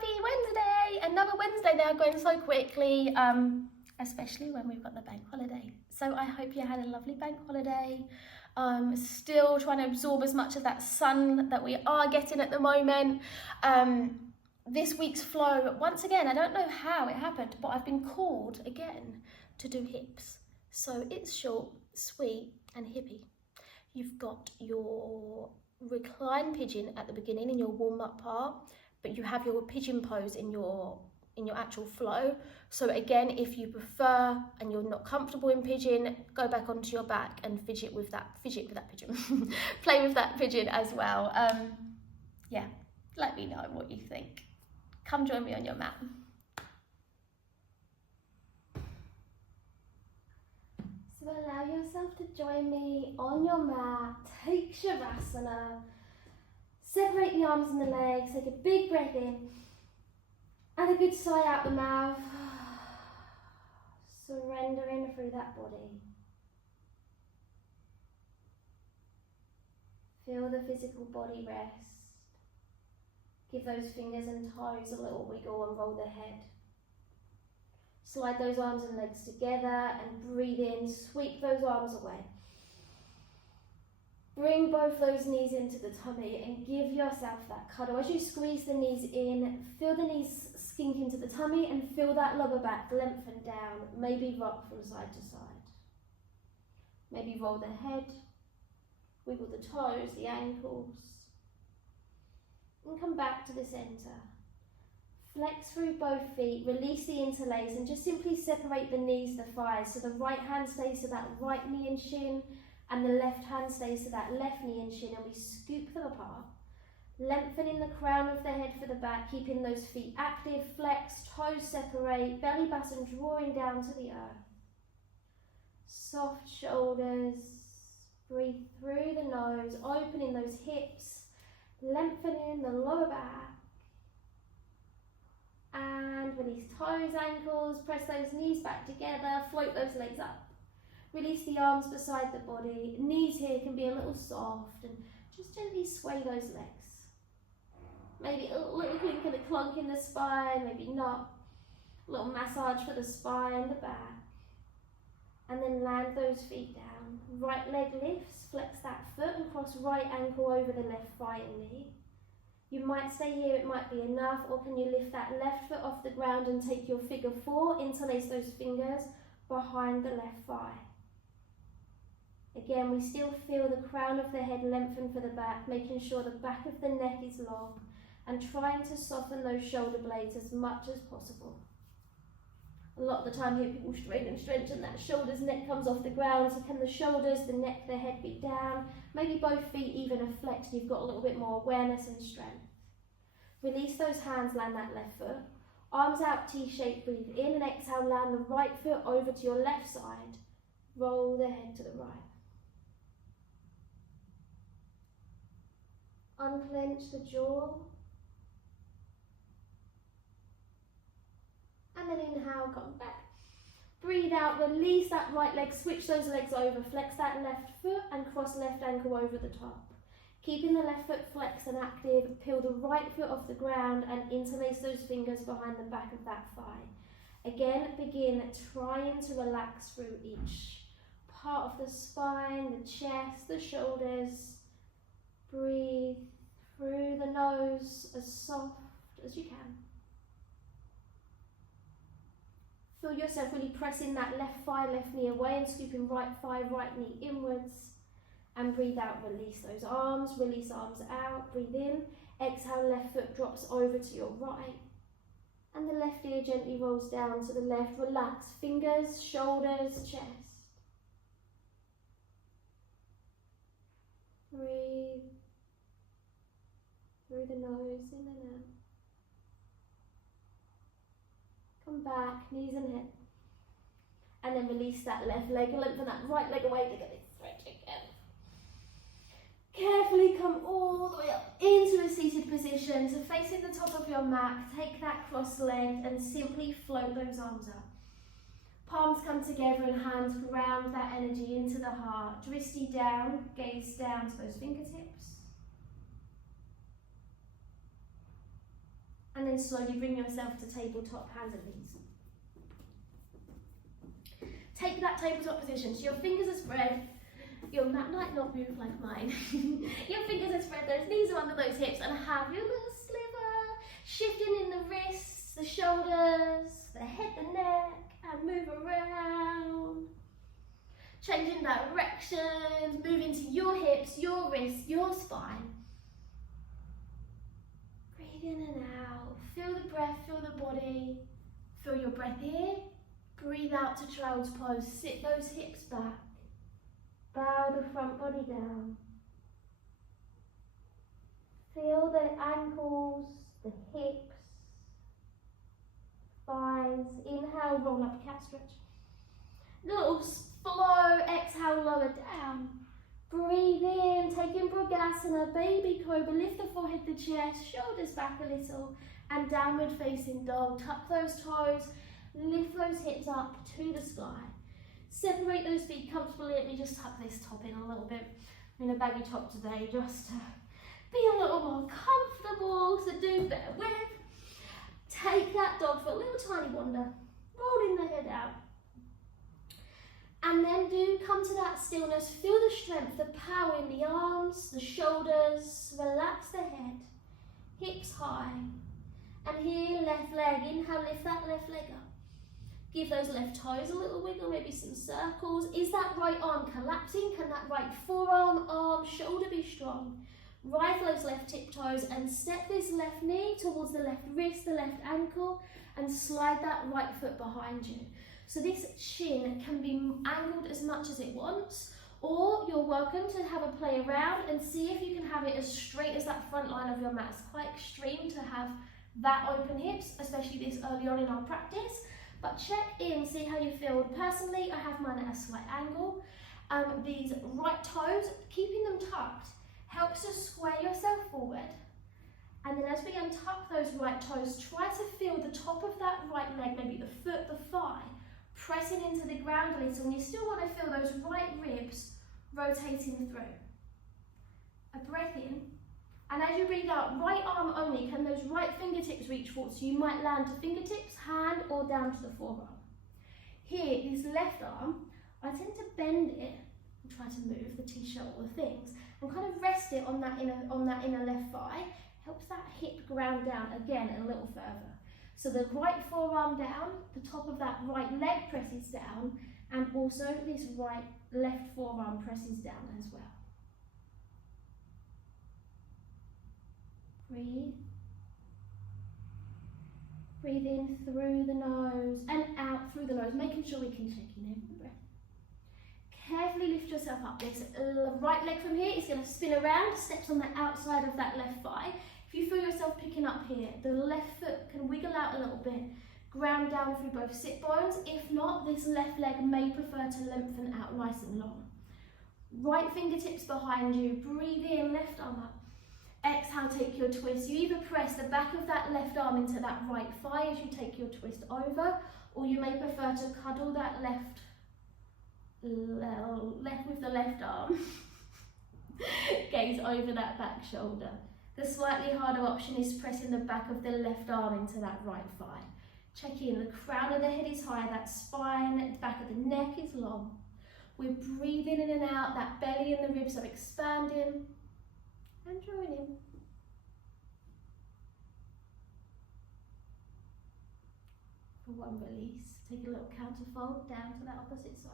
Happy Wednesday! Another Wednesday now, going so quickly, especially when we've got the bank holiday. So I hope you had a lovely bank holiday. Still trying to absorb as much of that sun that we are getting at the moment. This week's flow, once again, I don't know how it happened, but I've been called again to do hips. So it's short, sweet and hippie. You've got your recline pigeon at the beginning in your warm-up part, but you have your pigeon pose in your actual flow. So again, if you prefer and you're not comfortable in pigeon, go back onto your back and fidget with that pigeon. Play with that pigeon as well. Yeah, let me know what you think. Come join me on your mat. So allow yourself to join me on your mat. Take Shavasana. Separate the arms and the legs. Take a big breath in. And a good sigh out the mouth. Surrendering through that body. Feel the physical body rest. Give those fingers and toes a little wiggle and roll the head. Slide those arms and legs together and breathe in. Sweep those arms away. Bring both those knees into the tummy and give yourself that cuddle. As you squeeze the knees in, feel the knees sink into the tummy and feel that lower back lengthen down. Maybe rock from side to side. Maybe roll the head, wiggle the toes, the ankles, and come back to the center. Flex through both feet, release the interlace and just simply separate the knees, the thighs. So the right hand stays to that right knee and shin, and the left hand stays to that left knee and shin, and we scoop them apart. Lengthening the crown of the head for the back, keeping those feet active, flex, toes separate, belly button drawing down to the earth. Soft shoulders, breathe through the nose, opening those hips, lengthening the lower back. And release toes, ankles, press those knees back together, float those legs up. Release the arms beside the body. Knees here can be a little soft and just gently sway those legs. Maybe a little clink and a clunk in the spine, maybe not. A little massage for the spine, the back. And then land those feet down. Right leg lifts, flex that foot and cross right ankle over the left thigh and knee. You might stay here, it might be enough, or can you lift that left foot off the ground and take your figure four, interlace those fingers behind the left thigh. Again, we still feel the crown of the head lengthen for the back, making sure the back of the neck is long and trying to soften those shoulder blades as much as possible. A lot of the time here people strain and stretch and that shoulders, neck comes off the ground, so can the shoulders, the neck, the head be down? Maybe both feet even are flexed, you've got a little bit more awareness and strength. Release those hands, land that left foot. Arms out, T-shape, breathe in and exhale, land the right foot over to your left side. Roll the head to the right. Unclench the jaw. And then inhale, come back. Breathe out, release that right leg, switch those legs over, flex that left foot and cross left ankle over the top. Keeping the left foot flexed and active, peel the right foot off the ground and interlace those fingers behind the back of that thigh. Again, begin trying to relax through each part of the spine, the chest, the shoulders. Breathe through the nose as soft as you can. Feel yourself really pressing that left thigh, left knee away and scooping right thigh, right knee inwards. And breathe out, release those arms, release arms out, breathe in. Exhale, left foot drops over to your right. And the left ear gently rolls down to the left. Relax, fingers, shoulders, chest. Breathe through the nose, in and out. Come back, knees and head. And then release that left leg, lengthen that right leg away to get it stretch again. Carefully come all the way up into a seated position. So facing the top of your mat, take that cross leg and simply float those arms up. Palms come together and hands ground that energy into the heart. Drishti down, gaze down to those fingertips. And then slowly bring yourself to tabletop, hands and knees. Take that tabletop position, so your fingers are spread, your mat might not move like mine. Your fingers are spread, those knees are under those hips, and have your little sliver, shifting in the wrists, the shoulders, the head, the neck, and move around. Changing directions, moving to your hips, your wrists, your spine. Breathe in and out, feel the breath, feel the body, feel your breath here. Breathe out to child's pose, sit those hips back, bow the front body down. Feel the ankles, the hips, thighs. Inhale, roll up, cat stretch. Little flow, exhale, lower down. Breathe in, taking Bhagasana, baby cobra, lift the forehead, the chest, shoulders back a little, and downward facing dog. Tuck those toes, lift those hips up to the sky. Separate those feet comfortably. Let me just tuck this top in a little bit. I'm in a baggy top today just to be a little more comfortable, so do bear with. Take that dog for a little tiny wander, rolling the head out. And then do come to that stillness. Feel the strength, the power in the arms, the shoulders. Relax the head, hips high. And here, left leg. Inhale, lift that left leg up. Give those left toes a little wiggle, maybe some circles. Is that right arm collapsing? Can that right forearm, arm, shoulder be strong? Rise those left tiptoes and step this left knee towards the left wrist, the left ankle, and slide that right foot behind you. So this shin can be angled as much as it wants, or you're welcome to have a play around and see if you can have it as straight as that front line of your mat. It's quite extreme to have that open hips, especially this early on in our practice, but check in, see how you feel. Personally, I have mine at a slight angle. These right toes, keeping them tucked, helps to square yourself forward. And then as we untuck those right toes, try to feel the top of that right leg, maybe the foot, the thigh, pressing into the ground a little, and you still want to feel those right ribs rotating through. A breath in, and as you breathe out, right arm only, can those right fingertips reach forward, so you might land to fingertips, hand, or down to the forearm. Here, this left arm, I tend to bend it, and try to move the t-shirt or the things, and kind of rest it on that inner left thigh, helps that hip ground down again a little further. So the right forearm down, the top of that right leg presses down, and also this left forearm presses down as well. Breathe. Breathe in through the nose and out through the nose, making sure we can take in every breath. Carefully lift yourself up. This right leg from here is going to spin around, steps on the outside of that left thigh. If you feel yourself picking up here, the left foot can wiggle out a little bit, ground down through both sit bones. If not, this left leg may prefer to lengthen out nice and long. Right fingertips behind you, breathe in, left arm up. Exhale, take your twist. You either press the back of that left arm into that right thigh as you take your twist over, or you may prefer to cuddle that left with the left arm, gaze over that back shoulder. The slightly harder option is pressing the back of the left arm into that right thigh. Check in, the crown of the head is high, that spine, the back of the neck is long. We're breathing in and out, that belly and the ribs are expanding and drawing in. For one release, take a little counter fold down to that opposite side.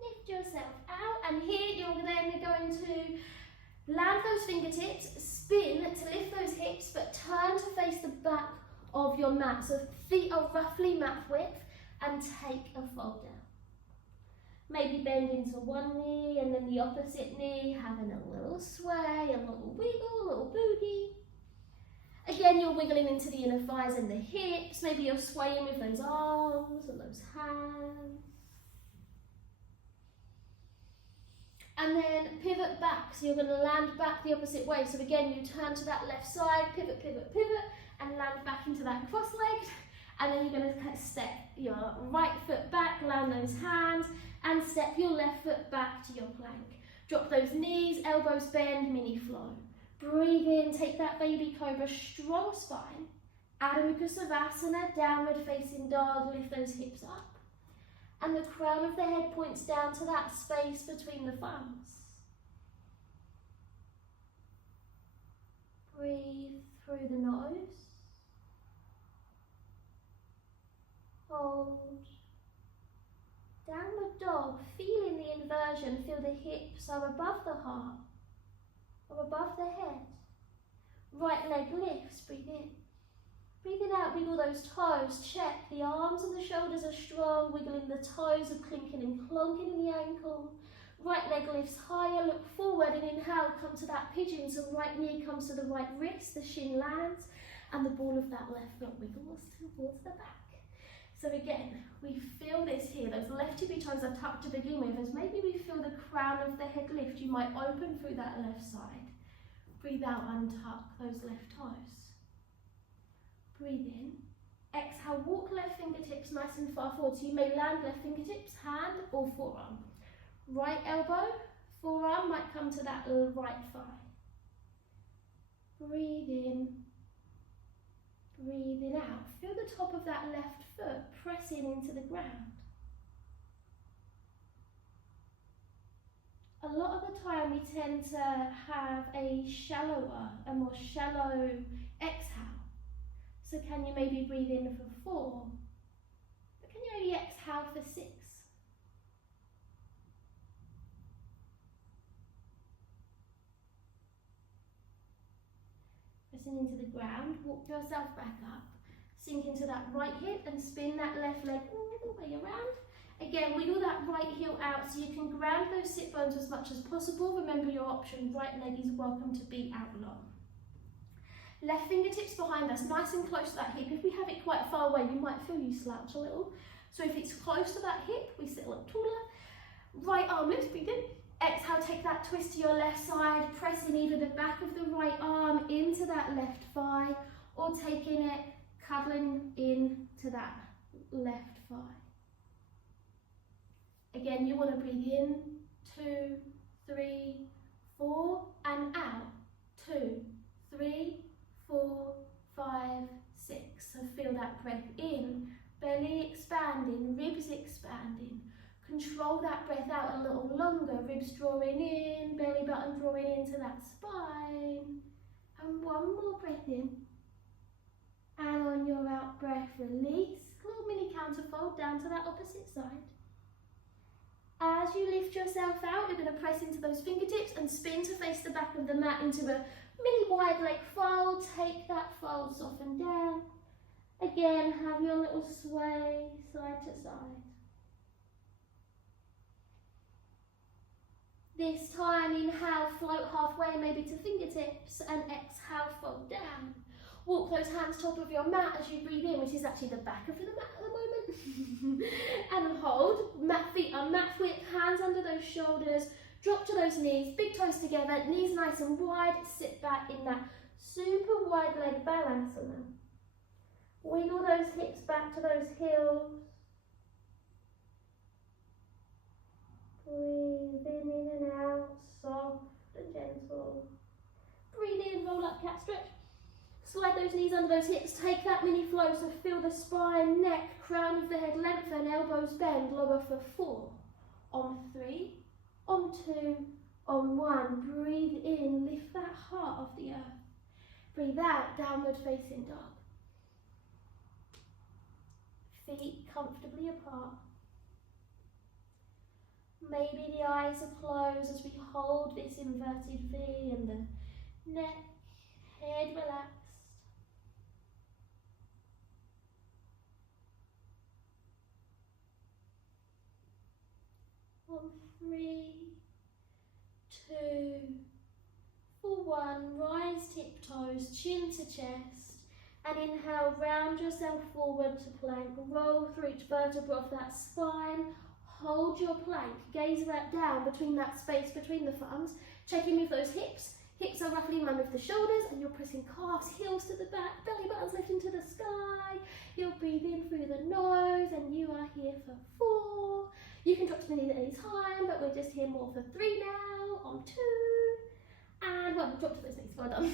Lift yourself out, and here you're then going to land those fingertips, spin to lift those hips, but turn to face the back of your mat. So feet are roughly mat width, and take a fold down. Maybe bend into one knee and then the opposite knee, having a little sway, a little wiggle, a little boogie. Again, you're wiggling into the inner thighs and the hips. Maybe you're swaying with those arms and those hands. And then pivot back, so you're going to land back the opposite way. So again, you turn to that left side, pivot, pivot, pivot, and land back into that cross-legged. And then you're going to step your right foot back, land those hands, and step your left foot back to your plank. Drop those knees, elbows bend, mini flow. Breathe in, take that baby cobra, strong spine. Adho Mukha Savasana, downward facing dog, lift those hips up. And the crown of the head points down to that space between the thumbs. Breathe through the nose. Hold. Downward dog, feeling the inversion, feel the hips are above the heart or above the head. Right leg lifts, breathe in. Breathing out, wiggle those toes, check the arms and the shoulders are strong, wiggling the toes are clinking and clonking in the ankle. Right leg lifts higher, look forward and inhale, come to that pigeon, so right knee comes to the right wrist, the shin lands, and the ball of that left foot wiggles towards the back. So again, we feel this here, those left tippy toes are tucked to begin with, as maybe we feel the crown of the head lift, you might open through that left side. Breathe out, untuck those left toes. Breathe in. Exhale, walk left fingertips nice and far forward. So you may land left fingertips, hand or forearm. Right elbow, forearm might come to that right thigh. Breathe in. Breathing out. Feel the top of that left foot pressing into the ground. A lot of the time we tend to have a more shallow exhale. So can you maybe breathe in for 4? But can you maybe exhale for 6? Pressing into the ground, walk yourself back up. Sink into that right hip and spin that left leg all the way around. Again, wiggle that right heel out so you can ground those sit bones as much as possible. Remember your option, right leg is welcome to be out long. Left fingertips behind us, nice and close to that hip. If we have it quite far away, you might feel you slouch a little. So if it's close to that hip, we sit a little taller. Right arm lifts, breathe in. Exhale, take that twist to your left side, pressing either the back of the right arm into that left thigh, or taking it, cuddling into that left thigh. Again, you want to breathe in, 2, 3, 4, and out, 2, 3, 4, 5, 6. So feel that breath in, belly expanding, ribs expanding. Control that breath out a little longer, ribs drawing in, belly button drawing into that spine. And one more breath in. And on your out breath, release. Little mini counterfold down to that opposite side. As you lift yourself out, you're going to press into those fingertips and spin to face the back of the mat into a mini wide leg fold. Take that fold, soften down. Again, have your little sway side to side. This time, inhale, float halfway, maybe to fingertips, and exhale, fold down. Walk those hands top of your mat as you breathe in, which is actually the back of the mat at the moment. And hold, feet are mat width, hands under those shoulders, drop to those knees, big toes together, knees nice and wide, sit back in that super wide leg balasana. Wiggle those hips back to those heels. Breathing in and out, soft and gentle. Breathe in, roll up, cat stretch. Slide those knees under those hips, take that mini flow, so feel the spine, neck, crown of the head lengthen, elbows bend, lower for 4. On 3, on 2, on 1. Breathe in, lift that heart off the earth. Breathe out, downward facing dog. Feet comfortably apart. Maybe the eyes are closed as we hold this inverted V and the neck, head relaxed. On 3, 2, for 1, rise tiptoes, chin to chest, and inhale, round yourself forward to plank, roll through each vertebra of that spine, hold your plank, gaze right down between that space between the thumbs, checking with those hips. Hips are roughly in line with the shoulders, and you're pressing calves, heels to the back, belly buttons lifting to the sky. You'll breathe in through the nose, and you are here for 4. You can drop to the knees at any time, but we're just here more for 3 now. On 2, And well, drop to those knees, well done.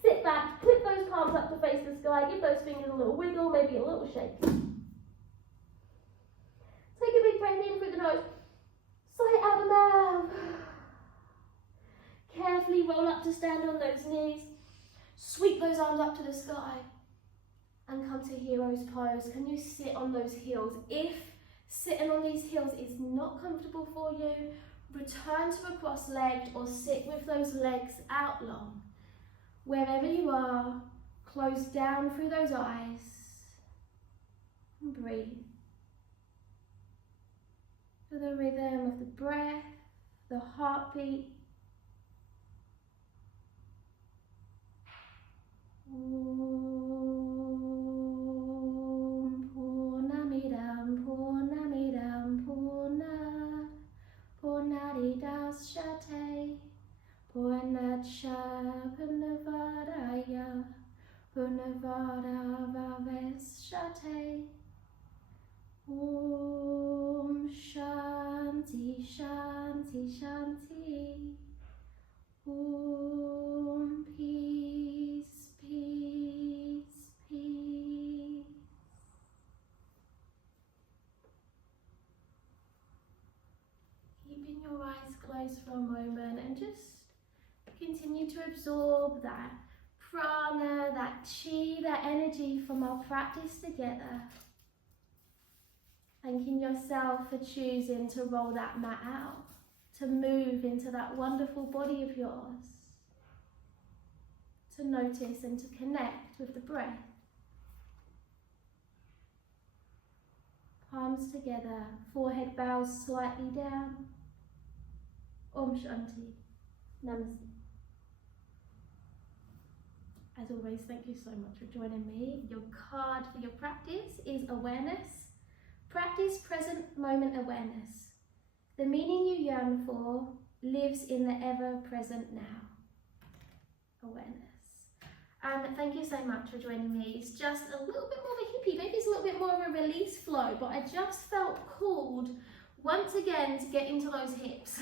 Sit back, clip those palms up to face the sky, give those fingers a little wiggle, maybe a little shake. Take a big breath in through the nose, sigh it out the mouth. Carefully roll up to stand on those knees, sweep those arms up to the sky, and come to hero's pose. Can you sit on those heels? If sitting on these heels is not comfortable for you, return to a cross-legged or sit with those legs out long. Wherever you are, close down through those eyes and breathe. Feel the rhythm of the breath, the heartbeat. Om Purnamidam Purnamidam Purna Purnadidashyate Purnacha Purnavadaya Purnavadavavesyate. Om Shanti Shanti Shanti. Om Peace Peace Peace. Keeping your eyes closed for a moment and just continue to absorb that prana, that chi, that energy from our practice together. Thanking yourself for choosing to roll that mat out, to move into that wonderful body of yours, to notice and to connect with the breath. Palms together, forehead bows slightly down. Om Shanti. Namaste. As always, thank you so much for joining me. Your card for your practice is awareness. Practice present moment awareness. The meaning you yearn for lives in the ever-present now. Awareness. Thank you so much for joining me. It's just a little bit more of a hippie, maybe it's a little bit more of a release flow, but I just felt called once again to get into those hips.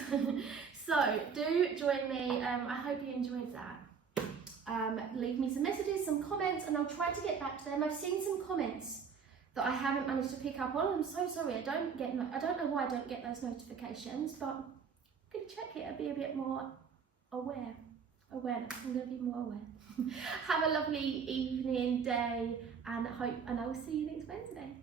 So do join me. I hope you enjoyed that. Leave me some messages, some comments, and I'll try to get back to them. I've seen some comments that I haven't managed to pick up on. I'm so sorry. I don't know why I don't get those notifications, but I'm going to check it and be a bit more awareness. I'm going to be more aware. Have a lovely evening, day, and I will see you next Wednesday.